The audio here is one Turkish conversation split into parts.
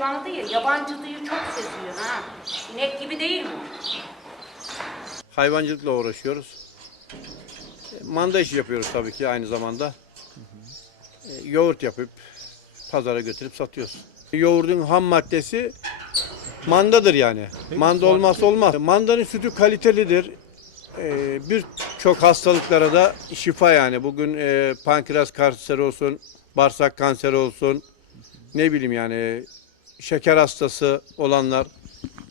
hayvanı değil, yabancılığı çok seviyor ha. İnek gibi değil mi? Hayvancılıkla uğraşıyoruz. E, Manda işi yapıyoruz tabii ki aynı zamanda. E, Yoğurt yapıp pazara götürüp satıyoruz. Yoğurdun ham maddesi mandadır yani. Manda olmazsa olmaz. Mandanın sütü kalitelidir. E, Birçok hastalıklara da şifa yani. Bugün e, pankreas kanseri olsun, bağırsak kanseri olsun, ne bileyim yani şeker hastası olanlar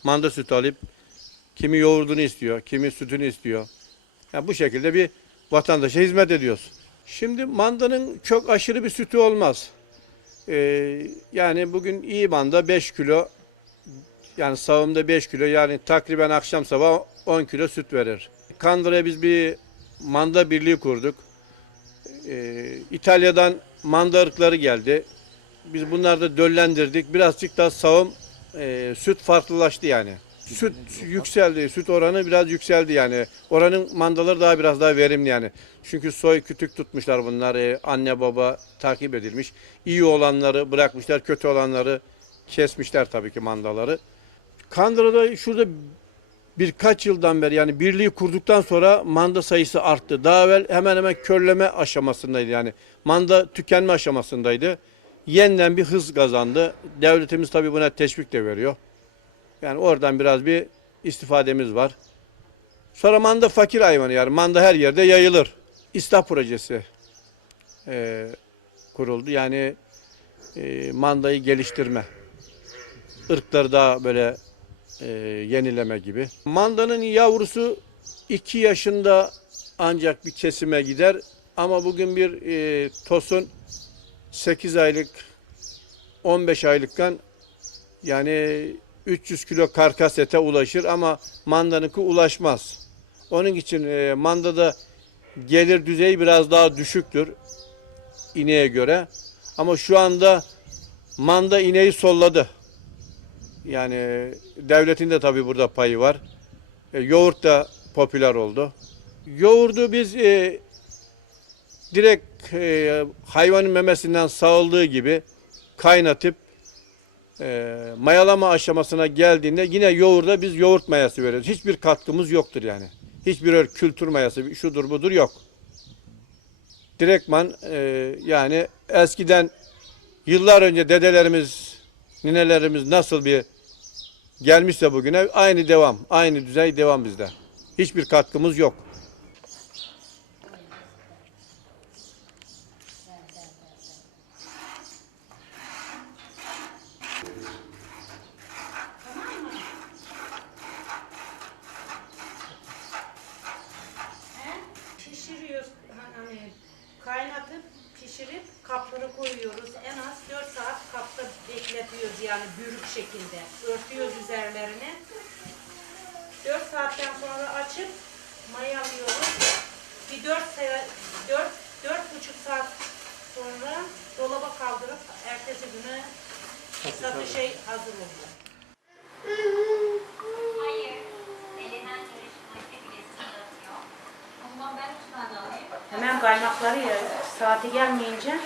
manda sütü alıp Kimi yoğurdunu istiyor, kimi sütünü istiyor. Yani bu şekilde bir vatandaşa hizmet ediyoruz. Şimdi mandanın çok aşırı bir sütü olmaz. Ee, yani bugün iyi manda 5 kilo, yani sağımda 5 kilo, yani takriben akşam sabah 10 kilo süt verir. Kandıra'ya biz bir manda birliği kurduk. Ee, İtalya'dan manda ırkları geldi. Biz bunları da döllendirdik. Birazcık daha sağım, e, süt farklılaştı yani. Süt yükseldi, süt oranı biraz yükseldi yani. Oranın mandaları daha biraz daha verimli yani. Çünkü soy kütük tutmuşlar bunlar, e, anne baba takip edilmiş. İyi olanları bırakmışlar, kötü olanları kesmişler tabii ki mandaları. Kandıra'da şurada birkaç yıldan beri yani birliği kurduktan sonra manda sayısı arttı. Daha evvel hemen hemen körleme aşamasındaydı yani. Manda tükenme aşamasındaydı. Yeniden bir hız kazandı. Devletimiz tabii buna teşvik de veriyor. Yani oradan biraz bir istifademiz var. Sonra manda fakir hayvanı yani manda her yerde yayılır. İstah projesi eee, kuruldu. Yani eee, mandayı geliştirme. Irkları daha böyle eee, yenileme gibi. Mandanın yavrusu 2 yaşında ancak bir kesime gider. Ama bugün bir eee, tosun 8 aylık 15 aylıkken yani 300 kilo karkas ete ulaşır ama mandanınki ulaşmaz. Onun için e, mandada gelir düzeyi biraz daha düşüktür ineğe göre. Ama şu anda manda ineği solladı. Yani devletin de tabii burada payı var. E, yoğurt da popüler oldu. Yoğurdu biz e, direkt e, hayvanın memesinden sağıldığı gibi kaynatıp e, mayalama aşamasına geldiğinde yine yoğurda biz yoğurt mayası veriyoruz. Hiçbir katkımız yoktur yani. Hiçbir kültür mayası şudur budur yok. Direktman e, yani eskiden yıllar önce dedelerimiz, ninelerimiz nasıl bir gelmişse bugüne aynı devam, aynı düzey devam bizde. Hiçbir katkımız yok. Bekletiyoruz yani bürük şekilde. Örtüyoruz üzerlerini. 4 saatten sonra açıp mayalıyoruz. Bir 4 4 4 buçuk saat sonra dolaba kaldırıp ertesi güne satışa hazır oluyor. Hayır. Elenen atıyor. Ondan ben alayım. Hemen kaymakları ya saati gelmeyince